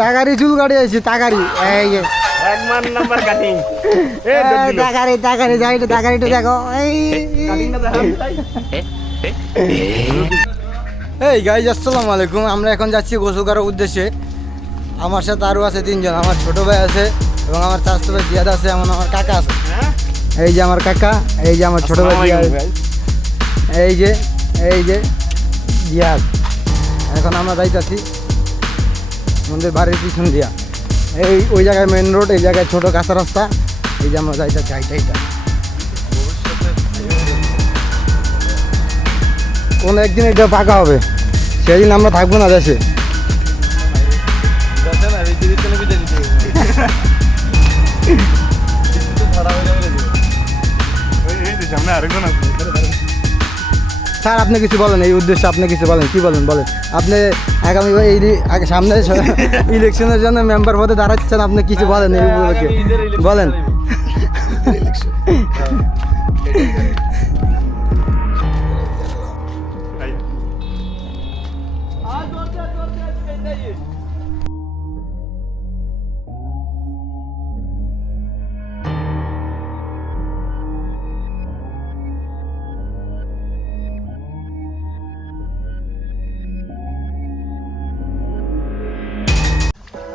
তাগারি চুল কাটি আছি তাগারি এই যে এক মান নাম্বার কাটিং তাগারি তাগারি যাই তাগারিটা দেখো এই এই গাইজ আসসালামু আলাইকুম। আমরা এখন যাচ্ছি গোসল করার উদ্দেশ্যে। আমার সাথে আরও আছে তিনজন। আমার ছোট ভাই আছে এবং আমার চাচাতো ভাই জিয়াদ আছে, এমন আমার কাকা আছে। এই যে আমার কাকা, এই যে আমার ছোট ভাই জিয়াদ, এই যে জিয়াদ। এখন আমরা যাইতেছি আমাদের বাড়ির পিছন দিয়া, ওই জায়গায় মেন রোড, এই জায়গায় ছোট কাঁচা রাস্তা। এই যে আমরা যাইতেছি এইটা কোনো একদিন এটা পাকা হবে, সেদিন আমরা থাকবো না দেশে। স্যার আপনি কিছু বলেন, এই উদ্দেশ্যে আপনি কিছু বলেন, কি বলেন বলেন। আপনি আগামী সামনে ইলেকশনের জন্য মেম্বার পদে দাঁড়াচ্ছেন, আপনি কিছু বলেন এই উপলক্ষে বলেন।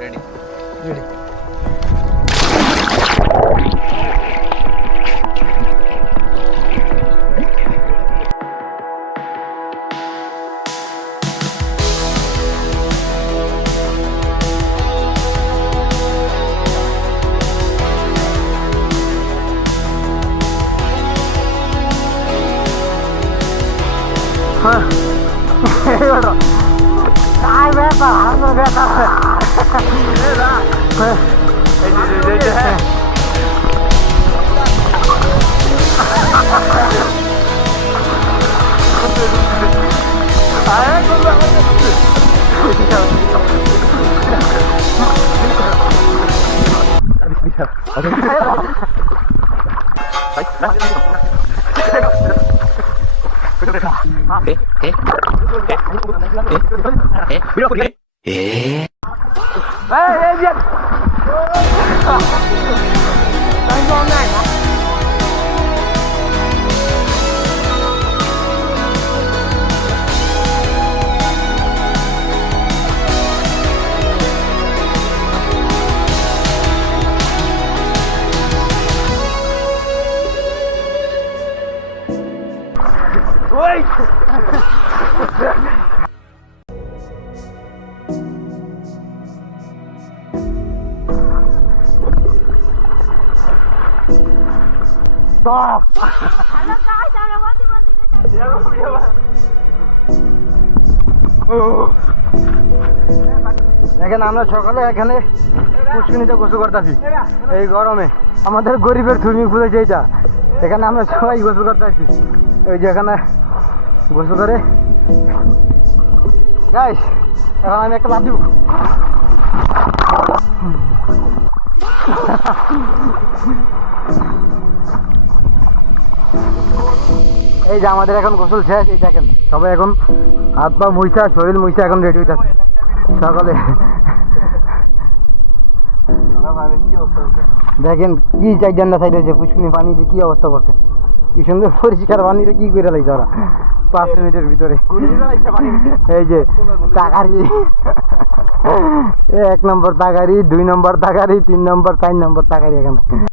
Ready. Ai beta, anu beta. Stop! Hello guys, I'm দেখেন আমরা সকালে এখানে পুষ্করিণীতে গোসল করতেছি এই গরমে। আমাদের গরিবের সুইমিং পুল আছে এইটা, এখানে আমরা সবাই গোসল করতে আসছি। ওই যে এখানে গোসল করে গাইস, এখন আমি একটা লাভ দিব। এই যে আমাদের এখন গোসল শেষ। এই দেখেন সবাই এখন হাত পা মুইসা, শরীর মুইসা এখন রেডি হইতেছে সকালে। দেখেন কি চাইছেন না চাইতে যে পুষ্করিণী পানির কি অবস্থা করছে, কি সুন্দর পরিষ্কার পানিটা কি করে লাগছে ওরা 5 মিনিটের ভিতরে। এই যে তাগারি, 1 নম্বর তাগারি, 2 নম্বর তাগারি, 3 নম্বর, 4 নম্বর তাগারি এখানে।